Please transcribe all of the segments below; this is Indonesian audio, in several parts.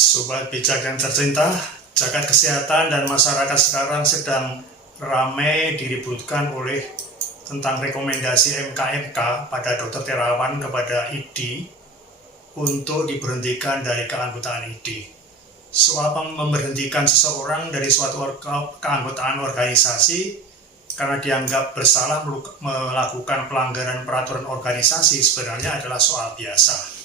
Sobat bijak yang tercinta, jagat kesehatan dan masyarakat sekarang sedang ramai diributkan oleh tentang rekomendasi MK pada Dr. Terawan kepada ID untuk diberhentikan dari keanggotaan ID. Soal memberhentikan seseorang dari suatu keanggotaan organisasi karena dianggap bersalah melakukan pelanggaran peraturan organisasi sebenarnya adalah soal biasa.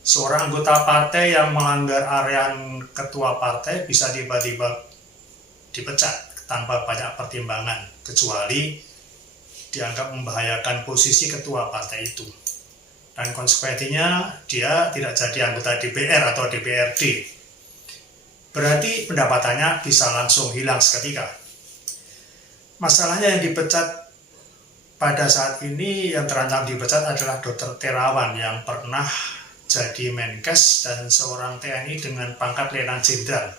Seorang anggota partai yang melanggar arahan ketua partai bisa tiba-tiba dipecat tanpa banyak pertimbangan, kecuali dianggap membahayakan posisi ketua partai itu. Dan konsekuensinya dia tidak jadi anggota DPR atau DPRD. Berarti pendapatannya bisa langsung hilang seketika. Masalahnya yang dipecat pada saat ini, yang terancam dipecat adalah Dr. Terawan yang pernah jadi Menkes dan seorang TNI dengan pangkat Letnan Jenderal.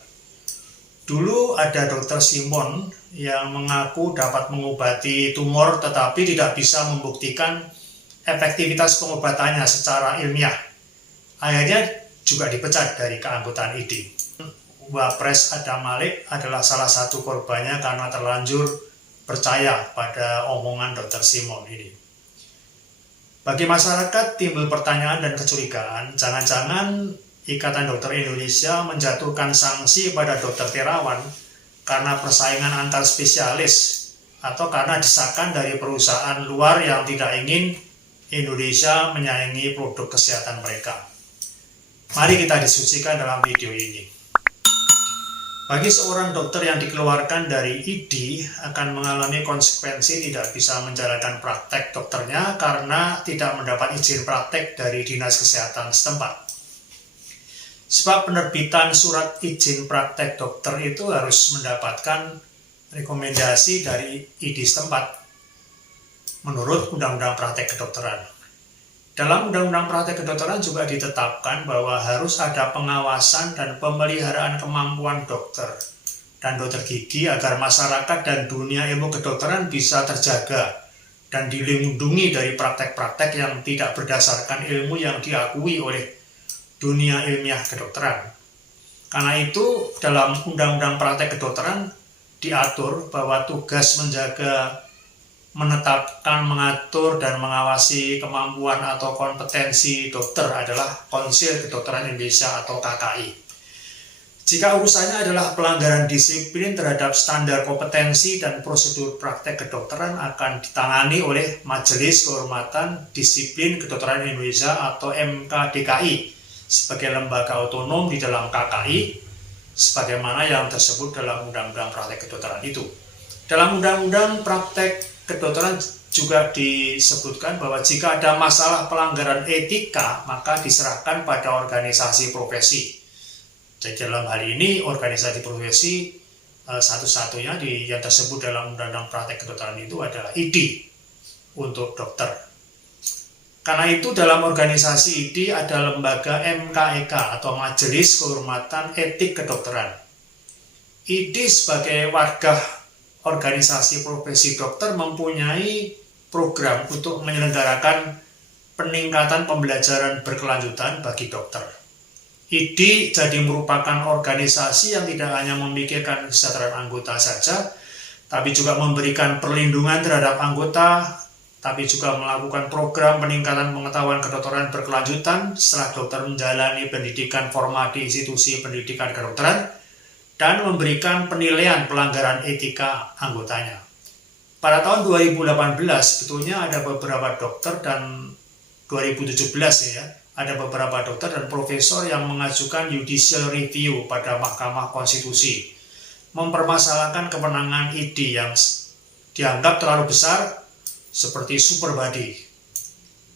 Dulu ada Dr. Simon yang mengaku dapat mengobati tumor tetapi tidak bisa membuktikan efektivitas pengobatannya secara ilmiah. Akhirnya juga dipecat dari keanggotaan ID. Wapres Adam Malik adalah salah satu korbannya karena terlanjur percaya pada omongan Dr. Simon ini. Bagi masyarakat timbul pertanyaan dan kecurigaan, jangan-jangan Ikatan Dokter Indonesia menjatuhkan sanksi pada Dr. Terawan karena persaingan antar spesialis atau karena desakan dari perusahaan luar yang tidak ingin Indonesia menyaingi produk kesehatan mereka. Mari kita diskusikan dalam video ini. Bagi seorang dokter yang dikeluarkan dari ID akan mengalami konsekuensi tidak bisa menjalankan praktek dokternya karena tidak mendapat izin praktek dari Dinas Kesehatan setempat. Sebab penerbitan surat izin praktek dokter itu harus mendapatkan rekomendasi dari ID setempat menurut Undang-Undang Praktek Kedokteran. Dalam Undang-Undang Praktek Kedokteran juga ditetapkan bahwa harus ada pengawasan dan pemeliharaan kemampuan dokter dan dokter gigi agar masyarakat dan dunia ilmu kedokteran bisa terjaga dan dilindungi dari praktek-praktek yang tidak berdasarkan ilmu yang diakui oleh dunia ilmiah kedokteran. Karena itu, dalam Undang-Undang Praktek Kedokteran diatur bahwa tugas menjaga, menetapkan, mengatur, dan mengawasi kemampuan atau kompetensi dokter adalah Konsil Kedokteran Indonesia atau KKI. Jika urusannya adalah pelanggaran disiplin terhadap standar kompetensi dan prosedur praktek kedokteran akan ditangani oleh Majelis Kehormatan Disiplin Kedokteran Indonesia atau MKDKI sebagai lembaga otonom di dalam KKI sebagaimana yang tersebut dalam Undang-Undang Praktek Kedokteran itu. Dalam Undang-Undang Praktek Kedokteran juga disebutkan bahwa jika ada masalah pelanggaran etika maka diserahkan pada organisasi profesi. Jadi dalam hal ini organisasi profesi satu-satunya yang tersebut dalam Undang-Undang Praktek Kedokteran itu adalah ID untuk dokter. Karena itu dalam organisasi ID ada lembaga MKEK atau Majelis Kehormatan Etik Kedokteran. ID sebagai warga organisasi profesi dokter mempunyai program untuk menyelenggarakan peningkatan pembelajaran berkelanjutan bagi dokter. ID jadi merupakan organisasi yang tidak hanya memikirkan kesejahteraan anggota saja, tapi juga memberikan perlindungan terhadap anggota, tapi juga melakukan program peningkatan pengetahuan kedokteran berkelanjutan setelah dokter menjalani pendidikan formal di institusi pendidikan kedokteran, dan memberikan penilaian pelanggaran etika anggotanya. Pada tahun 2018 sebetulnya ada beberapa dokter dan 2017 ada beberapa dokter dan profesor yang mengajukan judicial review pada Mahkamah Konstitusi mempermasalahkan kewenangan ID yang dianggap terlalu besar seperti super body.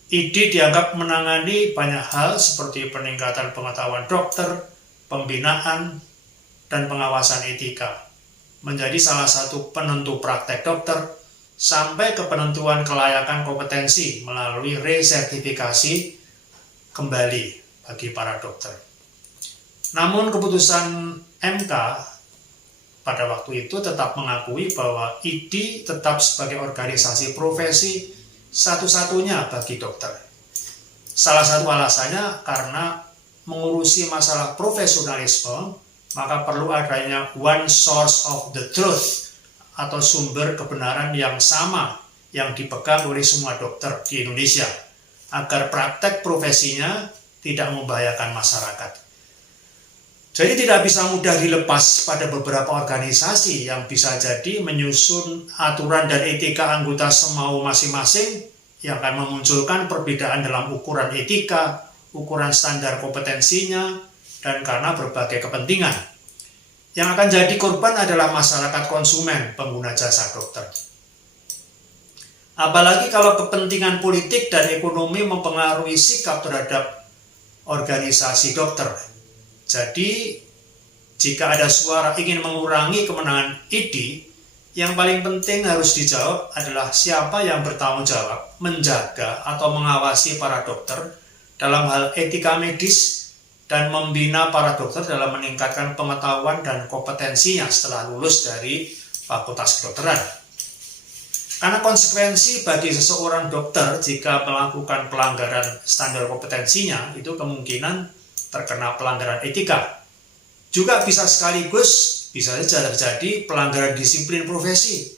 ID dianggap menangani banyak hal seperti peningkatan pengetahuan dokter, pembinaan, dan pengawasan etika, menjadi salah satu penentu praktek dokter sampai ke penentuan kelayakan kompetensi melalui resertifikasi kembali bagi para dokter. Namun keputusan MK pada waktu itu tetap mengakui bahwa ID tetap sebagai organisasi profesi satu-satunya bagi dokter. Salah satu alasannya karena mengurusi masalah profesionalisme, maka perlu adanya one source of the truth atau sumber kebenaran yang sama yang dipegang oleh semua dokter di Indonesia agar praktek profesinya tidak membahayakan masyarakat. Jadi tidak bisa mudah dilepas pada beberapa organisasi yang bisa jadi menyusun aturan dan etika anggota semau masing-masing yang akan memunculkan perbedaan dalam ukuran etika, ukuran standar kompetensinya, dan karena berbagai kepentingan. Yang akan jadi korban adalah masyarakat konsumen pengguna jasa dokter. Apalagi kalau kepentingan politik dan ekonomi mempengaruhi sikap terhadap organisasi dokter. Jadi, jika ada suara ingin mengurangi kemenangan ID, yang paling penting harus dijawab adalah siapa yang bertanggung jawab menjaga atau mengawasi para dokter dalam hal etika medis dan membina para dokter dalam meningkatkan pengetahuan dan kompetensinya setelah lulus dari Fakultas Kedokteran. Karena konsekuensi bagi seseorang dokter jika melakukan pelanggaran standar kompetensinya itu kemungkinan terkena pelanggaran etika. Juga bisa saja terjadi pelanggaran disiplin profesi.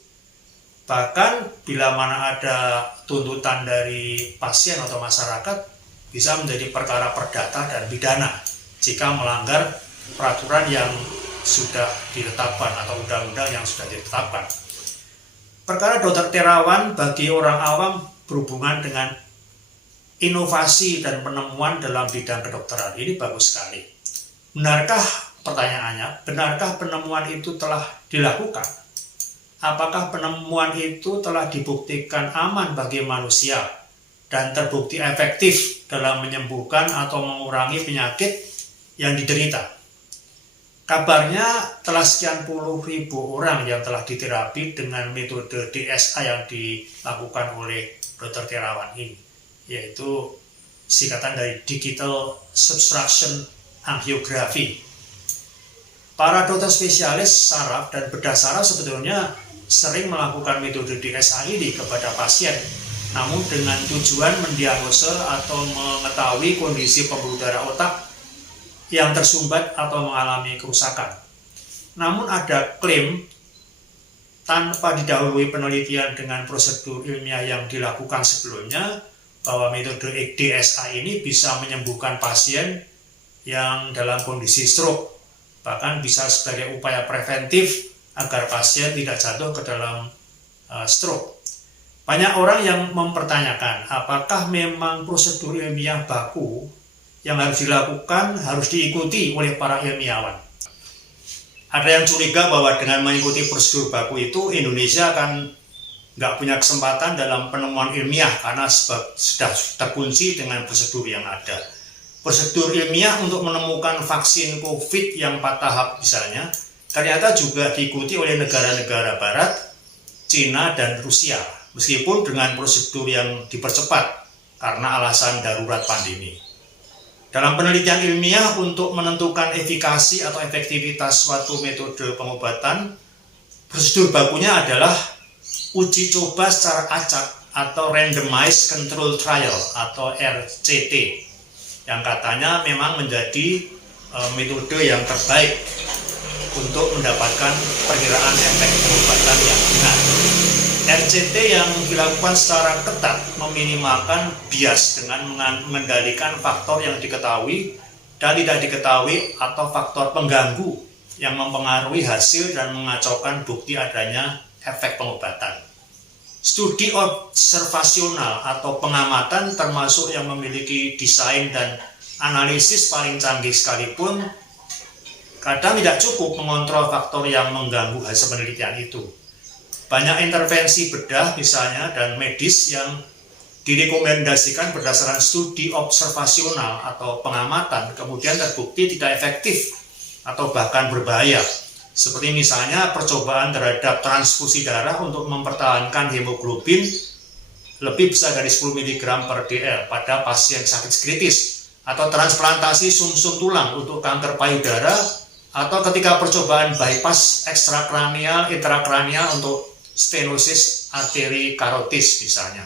Bahkan bila mana ada tuntutan dari pasien atau masyarakat, bisa menjadi perkara perdata dan pidana jika melanggar peraturan yang sudah ditetapkan atau undang-undang yang sudah ditetapkan. Perkara dokter terawan bagi orang awam berhubungan dengan inovasi dan penemuan dalam bidang kedokteran. Ini bagus sekali. Benarkah penemuan itu telah dilakukan? Apakah penemuan itu telah dibuktikan aman bagi manusia dan terbukti efektif dalam menyembuhkan atau mengurangi penyakit yang diderita? Kabarnya telah sekian puluh ribu orang yang telah diterapi dengan metode DSA yang dilakukan oleh Dr. Terawan ini, yaitu singkatan dari Digital Subtraction Angiography. Para dokter spesialis saraf dan bedah saraf sebetulnya sering melakukan metode DSA ini kepada pasien, namun dengan tujuan mendiagnosa atau mengetahui kondisi pembuluh darah otak yang tersumbat atau mengalami kerusakan. Namun ada klaim tanpa didahului penelitian dengan prosedur ilmiah yang dilakukan sebelumnya bahwa metode DSA ini bisa menyembuhkan pasien yang dalam kondisi stroke, bahkan bisa sebagai upaya preventif agar pasien tidak jatuh ke dalam stroke. Banyak orang yang mempertanyakan apakah memang prosedur ilmiah baku yang harus dilakukan harus diikuti oleh para ilmiawan. Ada yang curiga bahwa dengan mengikuti prosedur baku itu Indonesia akan nggak punya kesempatan dalam penemuan ilmiah karena sudah terkunci dengan prosedur yang ada. Prosedur ilmiah untuk menemukan vaksin COVID yang 4 tahap misalnya ternyata juga diikuti oleh negara-negara Barat, Cina, dan Rusia, meskipun dengan prosedur yang dipercepat karena alasan darurat pandemi. Dalam penelitian ilmiah untuk menentukan efikasi atau efektivitas suatu metode pengobatan, prosedur bakunya adalah uji coba secara acak atau Randomized Control Trial atau RCT, yang katanya memang menjadi metode yang terbaik untuk mendapatkan perkiraan efek pengobatan yang benar. RCT yang dilakukan secara ketat meminimalkan bias dengan mengendalikan faktor yang diketahui dan tidak diketahui atau faktor pengganggu yang mempengaruhi hasil dan mengacaukan bukti adanya efek pengobatan. Studi observasional atau pengamatan termasuk yang memiliki desain dan analisis paling canggih sekalipun kadang tidak cukup mengontrol faktor yang mengganggu hasil penelitian itu. Banyak intervensi bedah misalnya dan medis yang direkomendasikan berdasarkan studi observasional atau pengamatan kemudian terbukti tidak efektif atau bahkan berbahaya. Seperti misalnya percobaan terhadap transfusi darah untuk mempertahankan hemoglobin lebih besar dari 10 mg per dl pada pasien sakit kritis, atau transplantasi sumsum tulang untuk kanker payudara, atau ketika percobaan bypass ekstrakranial intrakranial untuk stenosis arteri karotis misalnya.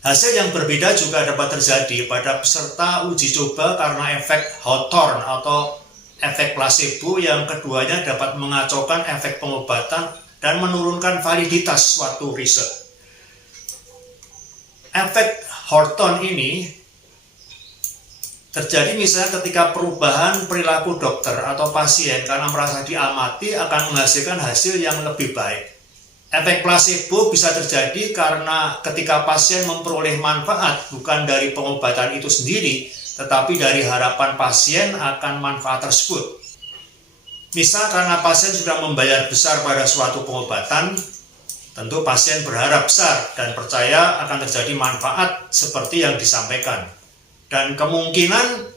Hasil yang berbeda juga dapat terjadi pada peserta uji coba karena efek Hawthorne atau efek placebo, yang keduanya dapat mengacaukan efek pengobatan dan menurunkan validitas suatu riset. Efek Hawthorne ini terjadi misalnya ketika perubahan perilaku dokter atau pasien karena merasa diamati akan menghasilkan hasil yang lebih baik. Efek placebo bisa terjadi karena ketika pasien memperoleh manfaat bukan dari pengobatan itu sendiri, tetapi dari harapan pasien akan manfaat tersebut. Misal karena pasien sudah membayar besar pada suatu pengobatan, tentu pasien berharap besar dan percaya akan terjadi manfaat seperti yang disampaikan. Dan kemungkinan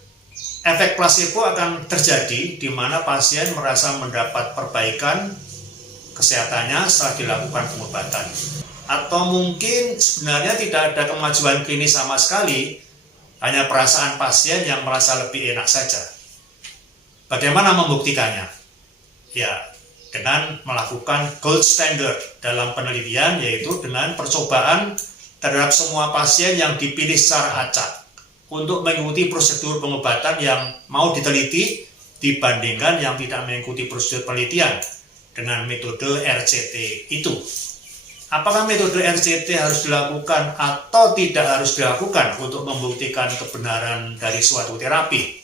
efek placebo akan terjadi di mana pasien merasa mendapat perbaikan kesehatannya setelah dilakukan pengobatan. Atau mungkin sebenarnya tidak ada kemajuan klinis sama sekali, hanya perasaan pasien yang merasa lebih enak saja. Bagaimana membuktikannya? Ya, dengan melakukan gold standard dalam penelitian, yaitu dengan percobaan terhadap semua pasien yang dipilih secara acak untuk mengikuti prosedur pengobatan yang mau diteliti dibandingkan yang tidak mengikuti prosedur penelitian dengan metode RCT itu. Apakah metode RCT harus dilakukan atau tidak harus dilakukan untuk membuktikan kebenaran dari suatu terapi?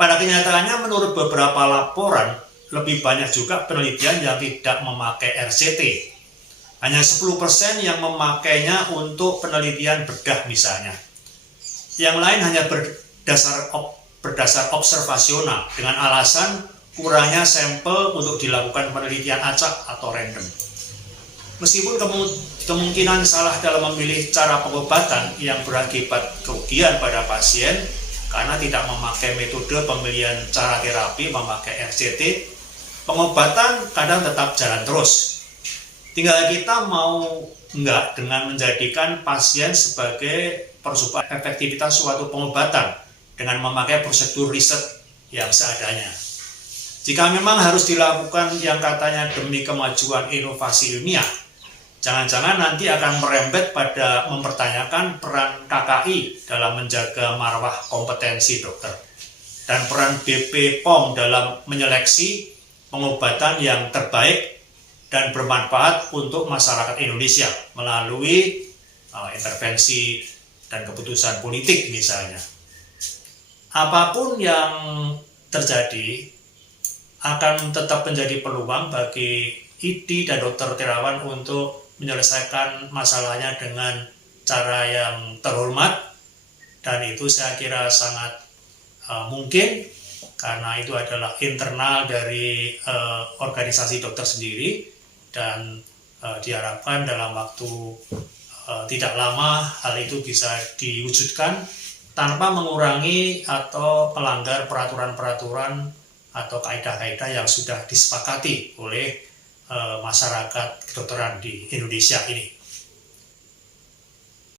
Pada kenyataannya, menurut beberapa laporan, lebih banyak juga penelitian yang tidak memakai RCT. Hanya 10% yang memakainya untuk penelitian bedah misalnya. Yang lain hanya berdasar observasional dengan alasan kurangnya sampel untuk dilakukan penelitian acak atau random. Meskipun kemungkinan salah dalam memilih cara pengobatan yang berakibat kerugian pada pasien karena tidak memakai metode pemilihan cara terapi memakai RCT, pengobatan kadang tetap jalan terus. Tinggal kita mau enggak dengan menjadikan pasien sebagai percobaan efektivitas suatu pengobatan dengan memakai prosedur riset yang seadanya. Jika memang harus dilakukan yang katanya demi kemajuan inovasi ilmiah, jangan-jangan nanti akan merembet pada mempertanyakan peran KKI dalam menjaga marwah kompetensi dokter dan peran BP POM dalam menyeleksi pengobatan yang terbaik dan bermanfaat untuk masyarakat Indonesia melalui intervensi dan keputusan politik misalnya. Apapun yang terjadi, akan tetap menjadi peluang bagi ID dan Dr. Terawan untuk menyelesaikan masalahnya dengan cara yang terhormat, dan itu saya kira sangat mungkin karena itu adalah internal dari organisasi dokter sendiri, dan diharapkan dalam waktu tidak lama hal itu bisa diwujudkan tanpa mengurangi atau melanggar peraturan-peraturan atau kaidah-kaidah yang sudah disepakati oleh masyarakat kedokteran di Indonesia ini.